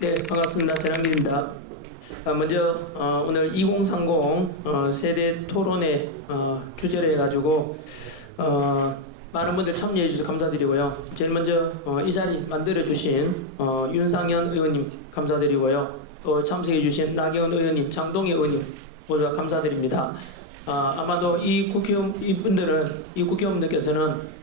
네, 반갑습니다. 전한길입니다. 먼저 오늘 2030 세대 토론회 주제를 해가지고 많은 분들 참여해 주셔서 감사드리고요. 제일 먼저 이 자리 만들어 주신 윤상현 의원님 감사드리고요. 또 참석해 주신 나경원 의원님, 장동희 의원님 모두 감사드립니다. 아마도 이 국회의원들께서는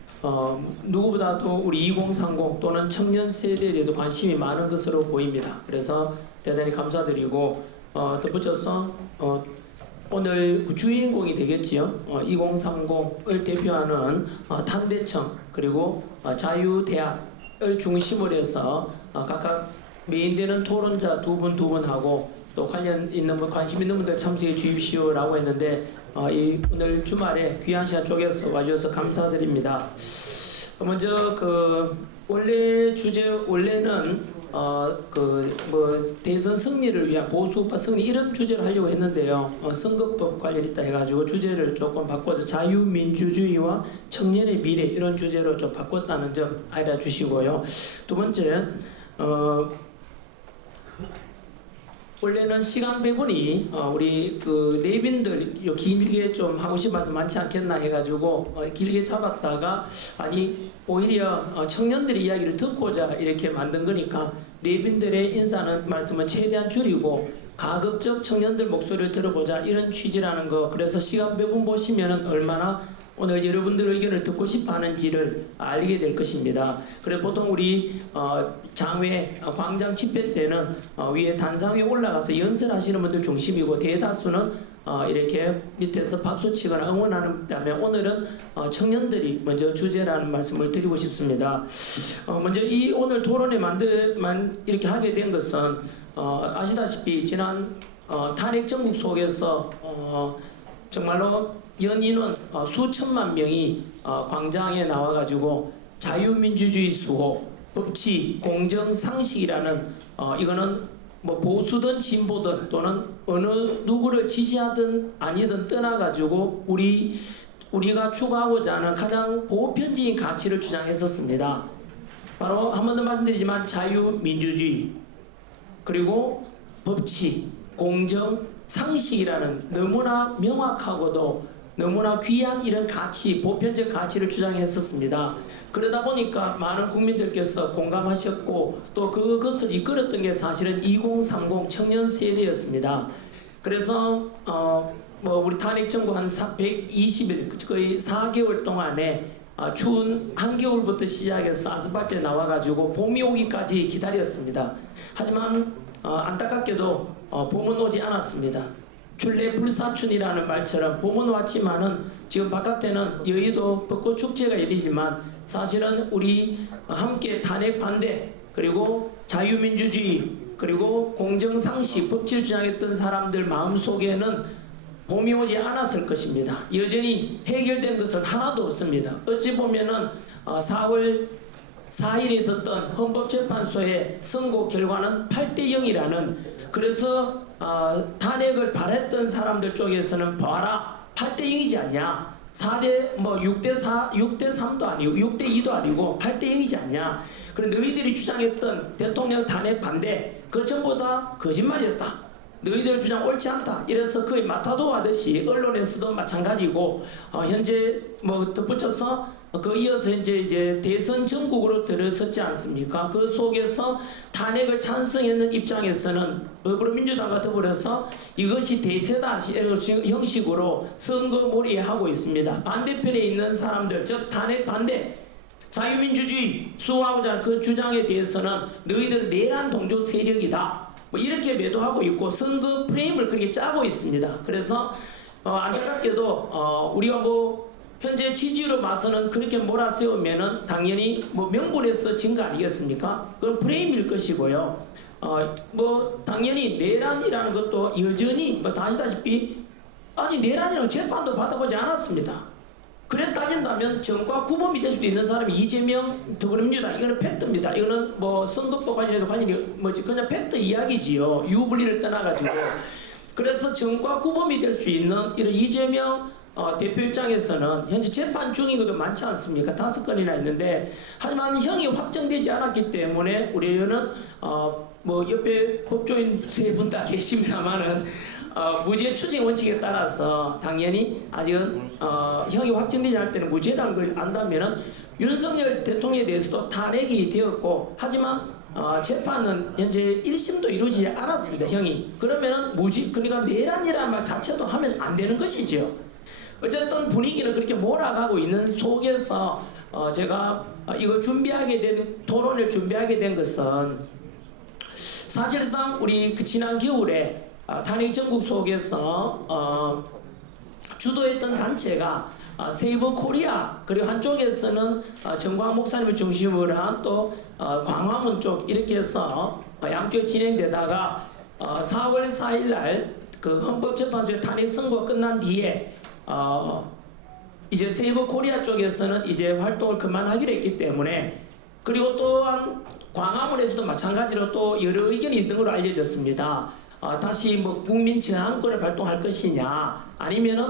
누구보다도 우리 2030 또는 청년 세대에 대해서 관심이 많은 것으로 보입니다. 그래서 대단히 감사드리고 덧붙여서 오늘 그 주인공이 되겠지요. 2030을 대표하는 탄대청 그리고 자유대학을 중심으로 해서 각각 메인되는 토론자 두 분 하고 또 관련 관심 있는 분들 참석해 주십시오라고 했는데 오늘 주말에 귀한 시간 쪼개서 와주셔서 감사드립니다. 먼저 원래는 대선 승리를 위한 보수우파 승리 이런 주제를 하려고 했는데요. 선거법 관련 있다 해가지고 주제를 조금 바꿔서 자유민주주의와 청년의 미래 이런 주제로 좀 바꿨다는 점 알아주시고요. 두 번째 원래는 시간 배분이 우리 내빈들 길게 좀 하고 싶은 말씀 많지 않겠나 해가지고 길게 잡았다가 아니 오히려 청년들의 이야기를 듣고자 이렇게 만든 거니까 내빈들의 인사는 말씀은 최대한 줄이고 가급적 청년들 목소리를 들어보자 이런 취지라는 거. 그래서 시간 배분 보시면은 얼마나 오늘 여러분들 의견을 듣고 싶어 하는지를 알게 될 것입니다. 그래서 보통 우리 장외 광장 집회 때는 위에 단상 위에 올라가서 연설하시는 분들 중심이고 대다수는 이렇게 밑에서 박수 치거나 응원하는 다음에 오늘은 청년들이 먼저 주제라는 말씀을 드리고 싶습니다. 먼저 이 오늘 토론회 이렇게 하게 된 것은 아시다시피 지난 탄핵 정국 속에서 정말로 연인은 수천만 명이 광장에 나와가지고 자유민주주의 수호, 법치, 공정, 상식이라는 이거는 뭐 보수든 진보든 또는 어느 누구를 지지하든 아니든 떠나가지고 우리가 추구하고자 하는 가장 보편적인 가치를 주장했었습니다. 바로 한 번 더 말씀드리지만 자유민주주의 그리고 법치, 공정, 상식이라는 너무나 명확하고도 너무나 귀한 이런 가치, 보편적 가치를 주장했었습니다. 그러다 보니까 많은 국민들께서 공감하셨고 또 그것을 이끌었던 게 사실은 2030 청년 세대였습니다. 그래서 우리 탄핵 정부 한 120일 거의 4개월 동안에 추운 한겨울부터 시작해서 아스팔트에 나와가지고 봄이 오기까지 기다렸습니다. 하지만 안타깝게도 봄은 오지 않았습니다. 출래 불사춘이라는 말처럼 봄은 왔지만은 지금 바깥에는 여의도 벚꽃 축제가 열리지만 사실은 우리 함께 탄핵 반대 그리고 자유민주주의 그리고 공정상식 법치를 주장했던 사람들 마음속에는 봄이 오지 않았을 것입니다. 여전히 해결된 것은 하나도 없습니다. 어찌 보면은 4월 4일에 있었던 헌법재판소의 선고 결과는 8대0이라는 그래서 탄핵을 바랬던 사람들 쪽에서는 봐라 8대0이지 않냐 6대3도 아니고 6대2도 아니고 8대0이지 않냐 그래 너희들이 주장했던 대통령 탄핵 반대 그 전부 다 거짓말이었다 너희들 주장 옳지 않다 이래서 거의 마타도 하듯이 언론에서도 마찬가지고 현재 덧붙여서 이어서 이제 대선 전국으로 들어섰지 않습니까? 그 속에서 탄핵을 찬성했는 입장에서는 더불어민주당과 더불어서 이것이 대세다 형식으로 선거몰이 하고 있습니다. 반대편에 있는 사람들 즉 탄핵 반대 자유민주주의 수호하고자 하는 그 주장에 대해서는 너희들은 내란 동조 세력이다 이렇게 매도하고 있고 선거 프레임을 그렇게 짜고 있습니다. 그래서 안타깝게도 우리가 현재 지지율로 봐서는 그렇게 몰아세우면은 당연히 명분에서 진 거 아니겠습니까? 그건 프레임일 것이고요. 당연히 내란이라는 것도 여전히 다 아시다시피 아직 내란이라는 재판도 받아보지 않았습니다. 그래 따진다면 정과 구범이 될 수도 있는 사람이 이재명 더불어민주당 이거는 팩트입니다. 이거는 선거법 관련해서 그냥 팩트 이야기지요. 유불리를 떠나가지고 그래서 정과 구범이 될 수 있는 이런 이재명 대표 입장에서는 현재 재판 중인 것도 많지 않습니까? 5건이나 있는데 하지만 형이 확정되지 않았기 때문에 우리 의원은 뭐 옆에 법조인 3분 다 계십니다만은 무죄 추징 원칙에 따라서 당연히 아직은 형이 확정되지 않을 때는 무죄라는 걸 안다면은 윤석열 대통령에 대해서도 탄핵이 되었고 하지만 재판은 현재 1심도 이루어지지 않았습니다. 형이 그러면은 무죄 그러니까 내란이라는 말 자체도 하면 안 되는 것이죠. 어쨌든 분위기는 그렇게 몰아가고 있는 속에서 제가 이걸 준비하게 된 토론을 준비하게 된 것은 사실상 우리 그 지난 겨울에 탄핵 정국 속에서 주도했던 단체가 세이버 코리아 그리고 한쪽에서는 정광 목사님을 중심으로 한 또 광화문 쪽 이렇게 해서 양쪽 진행되다가 4월 4일 날 그 헌법재판소의 탄핵 선고가 끝난 뒤에 이제 세이버 코리아 쪽에서는 이제 활동을 그만하기로 했기 때문에 그리고 또한 광화문에서도 마찬가지로 또 여러 의견이 있는 걸로 알려졌습니다. 다시 뭐 국민 저항권을 발동할 것이냐 아니면은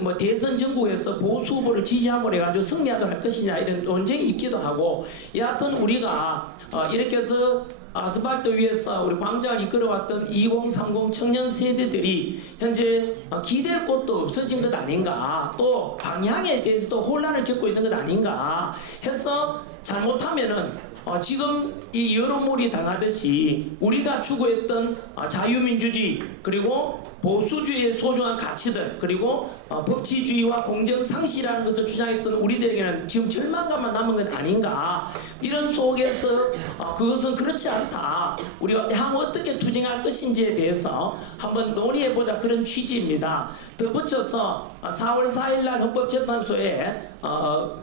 뭐 대선 전국에서 보수 후보를 지지함으로 해가지고 승리하도록 할 것이냐 이런 논쟁이 있기도 하고 여하튼 우리가 이렇게 해서 아스팔트 위에서 우리 광장을 이끌어왔던 2030 청년 세대들이 현재 기댈 곳도 없어진 것 아닌가 또 방향에 대해서도 혼란을 겪고 있는 것 아닌가 해서 잘못하면은 지금 이 여론몰이 당하듯이 우리가 추구했던 자유민주주의 그리고 보수주의의 소중한 가치들 그리고 법치주의와 공정상시라는 것을 주장했던 우리들에게는 지금 절망감만 남은 것 아닌가 이런 속에서 그것은 그렇지 않다 우리가 향후 어떻게 투쟁할 것인지에 대해서 한번 논의해보자 그런 취지입니다. 덧붙여서 4월 4일 날 헌법재판소에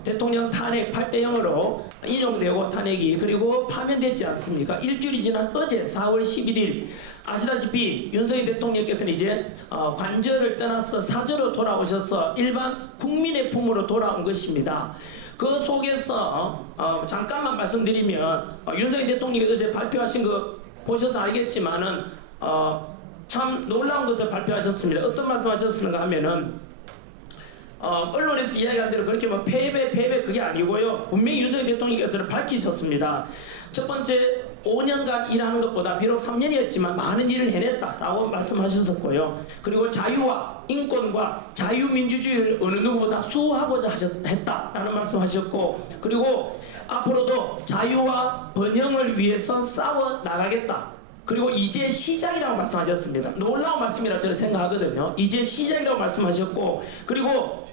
대통령 탄핵 8대 0으로 인용되고 탄핵이 그리고 파면됐지 않습니까? 일주일이 지난 어제 4월 11일 아시다시피 윤석열 대통령께서는 이제 관저를 떠나서 사저로 돌아오셔서 일반 국민의 품으로 돌아온 것입니다. 그 속에서 잠깐만 말씀드리면 윤석열 대통령이 어제 발표하신 거 보셔서 알겠지만은 참 놀라운 것을 발표하셨습니다. 어떤 말씀하셨는가 하면은 언론에서 이야기한 대로 그렇게 뭐 패배 그게 아니고요. 분명히 윤석열 대통령께서는 밝히셨습니다. 첫 번째 5년간 일하는 것보다 비록 3년이었지만 많은 일을 해냈다라고 말씀하셨었고요. 그리고 자유와 인권과 자유민주주의를 어느 누구보다 수호하고자 했다라는 말씀하셨고 그리고 앞으로도 자유와 번영을 위해서 싸워 나가겠다. 그리고 이제 시작이라고 말씀하셨습니다. 놀라운 말씀이라고 저는 생각하거든요. 이제 시작이라고 말씀하셨고 그리고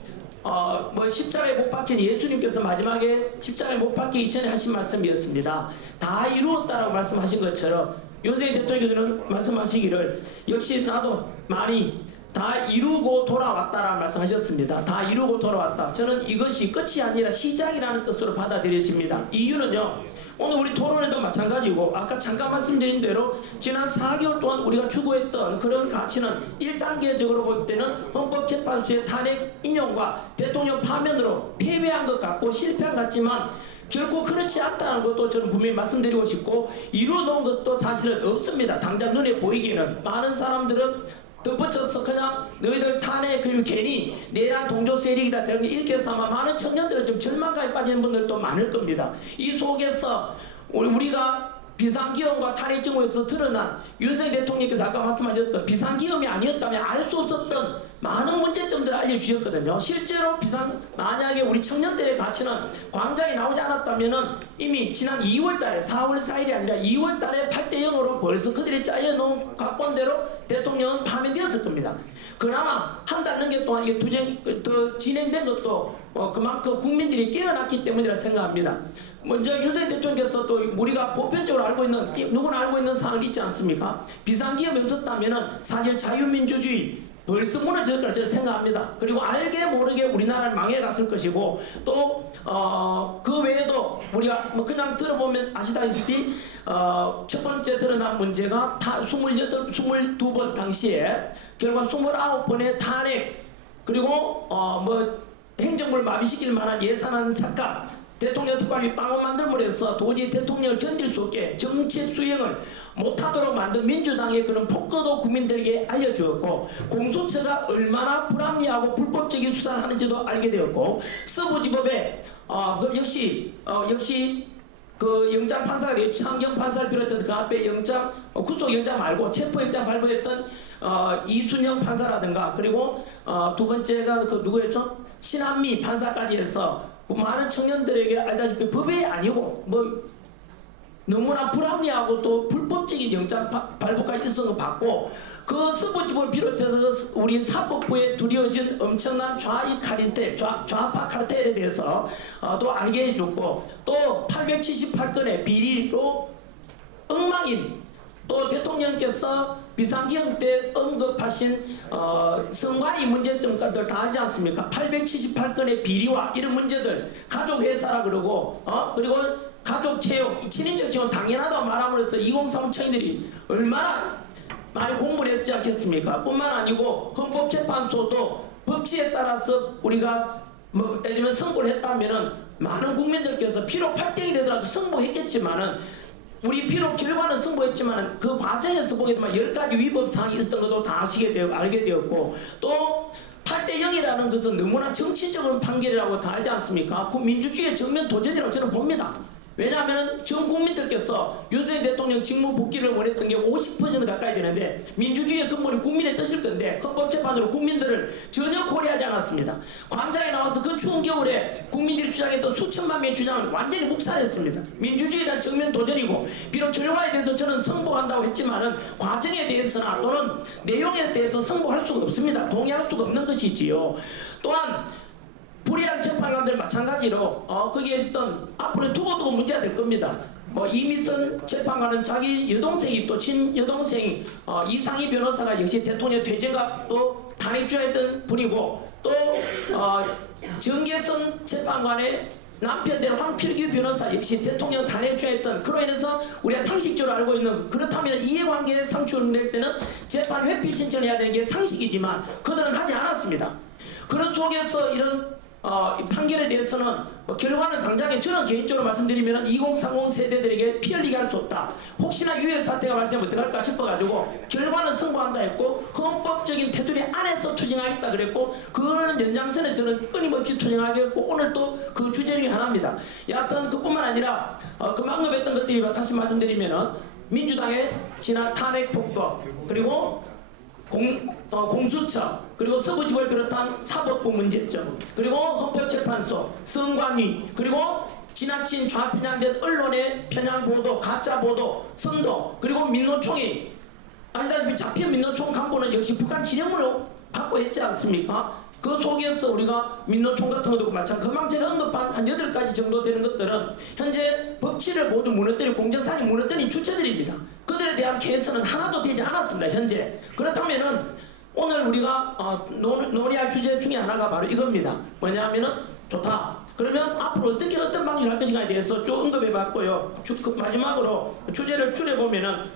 뭐 십자가에 못 박힌 예수님께서 마지막에 십자가에 못 박히기 이전에 하신 말씀이었습니다. 다 이루었다라고 말씀하신 것처럼 윤석열 대통령께서는 말씀하시기를 역시 나도 많이 다 이루고 돌아왔다라고 말씀하셨습니다. 다 이루고 돌아왔다. 저는 이것이 끝이 아니라 시작이라는 뜻으로 받아들여집니다. 이유는요. 오늘 우리 토론에도 마찬가지고 아까 잠깐 말씀드린 대로 지난 4개월 동안 우리가 추구했던 그런 가치는 1단계적으로 볼 때는 헌법재판소의 탄핵 인용과 대통령 파면으로 패배한 것 같고 실패한 것 같지만 결코 그렇지 않다는 것도 저는 분명히 말씀드리고 싶고 이루어놓은 것도 사실은 없습니다. 당장 눈에 보이기는 많은 사람들은 덧붙여서 그냥 너희들 탄핵 그리고 괜히 내란 동조 세력이다 이렇게 해서 아마 많은 청년들은 좀 절망감에 빠지는 분들도 많을 겁니다. 이 속에서 우리가 비상기업과 탄핵 정부에서 드러난 윤석열 대통령께서 아까 말씀하셨던 비상기업이 아니었다면 알 수 없었던 많은 문제점들을 알려주셨거든요. 실제로 만약에 우리 청년들의 가치는 광장에 나오지 않았다면은 이미 지난 2월달에 4월 4일이 아니라 2월달에 8대 0으로 벌써 그들이 짜여놓은 각본대로 대통령은 파면되었을 겁니다. 그나마 한 달 넘게 동안 이게 투쟁 더 진행된 것도 그만큼 국민들이 깨어났기 때문이라 생각합니다. 먼저 윤석열 대통령께서 또 우리가 보편적으로 알고 있는 누구나 알고 있는 사항을 있지 않습니까? 비상기업이 없었다면은 사실 자유민주주의 벌써 무너졌을 거라 저는 생각합니다. 그리고 알게 모르게 우리나라를 망해갔을 것이고 또 그 외에도 우리가 뭐 그냥 들어보면 아시다시피 첫 번째 드러난 문제가 22번 당시에 결과 29번의 탄핵 그리고 뭐 행정부를 마비시킬 만한 예산안 삭감 대통령 특활비 빵원 만들므로 해서 도저히 대통령을 견딜 수 없게 정책 수행을 못하도록 만든 민주당의 그런 폭거도 국민들에게 알려주었고, 공수처가 얼마나 불합리하고 불법적인 수사를 하는지도 알게 되었고, 서부지법에 역시 그 영장 판사가 되었죠. 창경 판사를 비롯해서 그 앞에 영장 구속영장 말고 체포영장 발부했던 이순영 판사라든가, 그리고 두 번째가 그 누구였죠? 신한미 판사까지 해서 많은 청년들에게 알다시피 법이 아니고 뭐 너무나 불합리하고 또 불법적인 영장 발부까지 있어서 받고, 그 서부지법을 비롯해서 우리 사법부에 두려워진 엄청난 좌익 카리스텔, 좌파 카르텔에 대해서 또 알게 해줬고, 또 878건의 비리로 엉망인, 또 대통령께서 비상기형 때 언급하신 성관이 문제점들 다 하지 않습니까? 878건의 비리와 이런 문제들, 가족회사라 그러고 그리고 가족 채용, 친인척 채용 당연하다고 말함으로써 2030 청년들이 얼마나 많이 공부를 했지 않겠습니까? 뿐만 아니고 헌법재판소도 법치에 따라서 우리가 뭐 예를 들면 선고를 했다면은 많은 국민들께서 비록 8대1이 되더라도 승부했겠지만은, 우리 비록 결과는 승부했지만 그 과정에서 보게 되면 10가지 위법 사항이 있었던 것도 다 알게 되었고, 또 8대0이라는 것은 너무나 정치적인 판결이라고 다 알지 않습니까? 그 민주주의의 정면 도전이라고 저는 봅니다. 왜냐하면 전 국민들께서 윤석열 대통령 직무 복귀를 원했던 게 50% 가까이 되는데, 민주주의의 근본이 국민의 뜻일 건데 헌법재판으로 국민들을 전혀 고려하지 않았습니다. 광장에 나와서 그 추운 겨울에 국민들이 주장했던 수천만 명의 주장을 완전히 묵살했습니다. 민주주의에 대한 정면 도전이고, 비록 결과에 대해서 저는 승복한다고 했지만은 과정에 대해서나 또는 내용에 대해서 승복할 수가 없습니다. 동의할 수가 없는 것이지요. 또한 불의한 재판관들 마찬가지로 거기에 있었던 앞으로 두고두고 문제가 될 겁니다. 뭐 이미선 재판관은 자기 여동생이 또 친여동생 이상희 변호사가 역시 대통령 퇴진과 또 탄핵주자였던 분이고, 또 정계선 재판관의 남편 된 황필규 변호사 역시 대통령 탄핵주자였던, 그로 인해서 우리가 상식적으로 알고 있는, 그렇다면 이해관계를 상충될 때는 재판 회피 신청을 해야 되는 게 상식이지만 그들은 하지 않았습니다. 그런 속에서 이런 판결에 대해서는 결과는 당장에 저는 개인적으로 말씀드리면 2030 세대들에게 피 흘리게 할 수 없다. 혹시나 유해 사태가 발생하면 어떡할까 싶어가지고 결과는 승부한다 했고, 헌법적인 테두리 안에서 투쟁하겠다 그랬고, 그거는 연장선에 저는 끊임없이 투쟁하겠고, 오늘 또 그 주제 중에 하나입니다. 여하튼 그뿐만 아니라 그 언급했던 것들이 다시 말씀드리면은 민주당의 지난 탄핵 폭법, 그리고 공수처, 그리고 서부지법을 비롯한 사법부 문제점, 그리고 헌법재판소, 선관위, 그리고 지나친 좌편향된 언론의 편향 보도, 가짜 보도, 선도, 그리고 민노총이 아시다시피 잡힌 민노총 간부는 역시 북한 진영으로 받고 했지 않습니까? 그 속에서 우리가 민노총 같은 것도 마찬가지로 금방 제가 언급한 한 8가지 정도 되는 것들은 현재 법치를 모두 무너뜨린, 공정상이 무너뜨린 주체들입니다. 그들에 대한 개선은 하나도 되지 않았습니다. 현재. 그렇다면은 오늘 우리가 논의할 주제 중에 하나가 바로 이겁니다. 뭐냐면은 좋다. 그러면 앞으로 어떤 방식을 할 것인가에 대해서 쭉 언급해 봤고요. 마지막으로 주제를 줄여보면은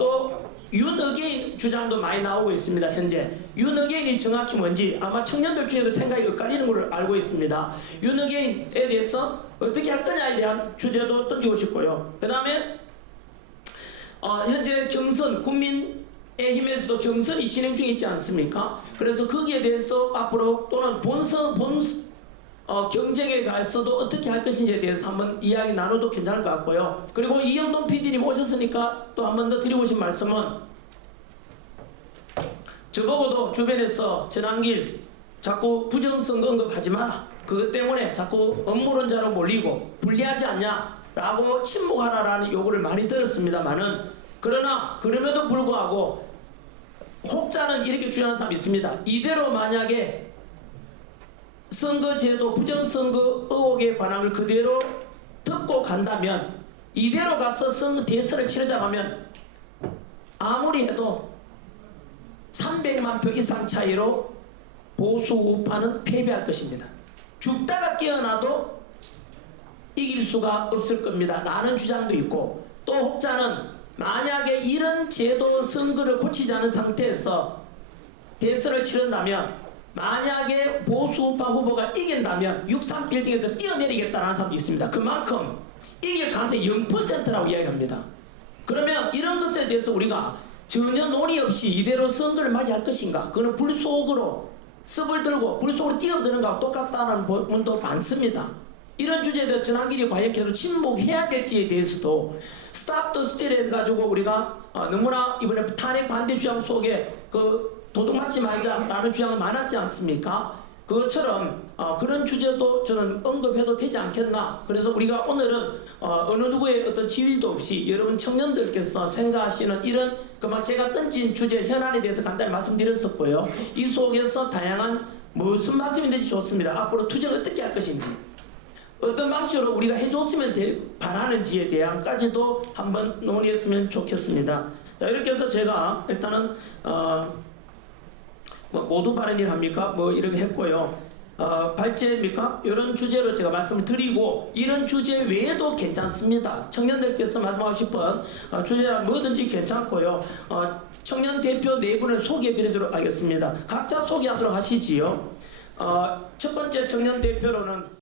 또 윤어게인 주장도 많이 나오고 있습니다. 현재 윤어게인이 정확히 뭔지 아마 청년들 중에도 생각이 엇갈리는 걸로 알고 있습니다. 윤어게인에 대해서 어떻게 할 거냐에 대한 주제도 던지고 싶고요. 그 다음에 현재 경선, 국민의힘에서도 경선이 진행 중에 있지 않습니까? 그래서 거기에 대해서도 앞으로 또는 경쟁에 가서도 어떻게 할 것인지에 대해서 한번 이야기 나눠도 괜찮을 것 같고요. 그리고 이영돈 PD님 오셨으니까 또 한 번 더 드리고 싶은 말씀은, 저보고도 주변에서 전환길 자꾸 부정선거 언급하지 마라, 그것 때문에 자꾸 업무론자로 몰리고 불리하지 않냐라고 침묵하라라는 요구를 많이 들었습니다만은, 그러나 그럼에도 불구하고 혹자는 이렇게 주장하는 사람이 있습니다. 이대로 만약에 선거제도 부정선거 의혹에 관한 걸 그대로 듣고 간다면, 이대로 가서 대선을 치르자고 하면 아무리 해도 300만 표 이상 차이로 보수 우파는 패배할 것입니다. 죽다가 깨어나도 이길 수가 없을 겁니다 라는 주장도 있고, 또 혹자는 만약에 이런 제도 선거를 고치지 않은 상태에서 대선을 치른다면 만약에 보수우파 후보가 이긴다면 63 빌딩에서 뛰어내리겠다는 사람도 있습니다. 그만큼 이길 가능성이 0%라고 이야기합니다. 그러면 이런 것에 대해서 우리가 전혀 논의 없이 이대로 선거를 맞이할 것인가? 그거는 불 속으로 습을 들고 불 속으로 뛰어드는 것과 똑같다는 분도 많습니다. 이런 주제에 대해 전환길이 과연 계속 침묵해야 될지에 대해서도 스탑 더 스틸 해가지고 우리가 너무나 이번에 탄핵 반대 주장 속에 그 도둑 맞지 말자라는 주장은 많았지 않습니까? 그것처럼 그런 주제도 저는 언급해도 되지 않겠나. 그래서 우리가 오늘은 어느 누구의 어떤 지위도 없이 여러분 청년들께서 생각하시는 이런 그만 제가 던진 주제 현안에 대해서 간단히 말씀드렸었고요. 이 속에서 다양한 무슨 말씀인지 좋습니다. 앞으로 투쟁을 어떻게 할 것인지 어떤 방식으로 우리가 해줬으면 바라는지에 대한까지도 한번 논의했으면 좋겠습니다. 자, 이렇게 해서 제가 일단은 뭐 모두 발언을 합니까? 뭐 이렇게 했고요. 발제입니까? 이런 주제로 제가 말씀을 드리고 이런 주제 외에도 괜찮습니다. 청년들께서 말씀하고 싶은 주제가 뭐든지 괜찮고요. 청년 대표 네 분을 소개해 드리도록 하겠습니다. 각자 소개하도록 하시지요. 첫 번째 청년 대표로는